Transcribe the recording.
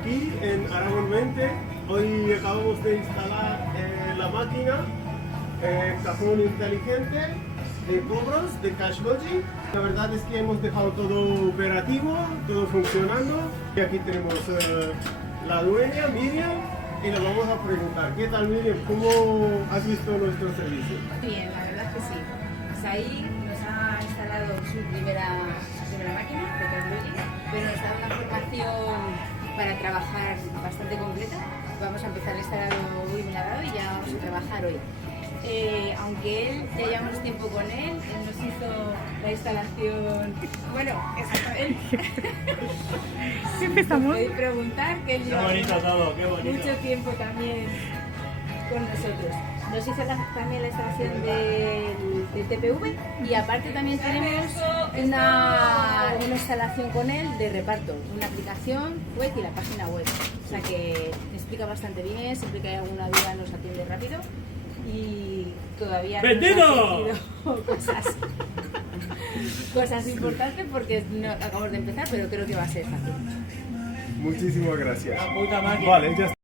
Aquí en Aragón 20, hoy acabamos de instalar la máquina, cajón inteligente de cobros de CashLogic. La verdad es que hemos dejado todo operativo, todo funcionando. Y aquí tenemos la dueña, Miriam, y le vamos a preguntar, ¿qué tal, Miriam? ¿Cómo has visto nuestro servicio? Bien, la verdad es que sí. Saí nos ha instalado su primera máquina de CashLogic, pero nos da una formación para trabajar bastante completa. Vamos a empezar a instalarlo hoy, me la ha dado, y ya vamos a trabajar hoy. Aunque él, ya llevamos tiempo con él nos hizo la instalación. Bueno, él. ¿Sí empezamos? Podéis preguntar que él lleva Qué bonito. mucho tiempo también con nosotros. Nos hizo también la instalación del TPV, y aparte también tenemos una instalación con él de reparto, una aplicación web y la página web. O sea que me explica bastante bien, siempre que hay alguna duda nos atiende rápido, y todavía no ¡Vendido! nos ha ofrecido cosas importantes porque no acabamos de empezar, pero creo que va a ser fácil. Muchísimas gracias. Puta máquina. Vale, ya está.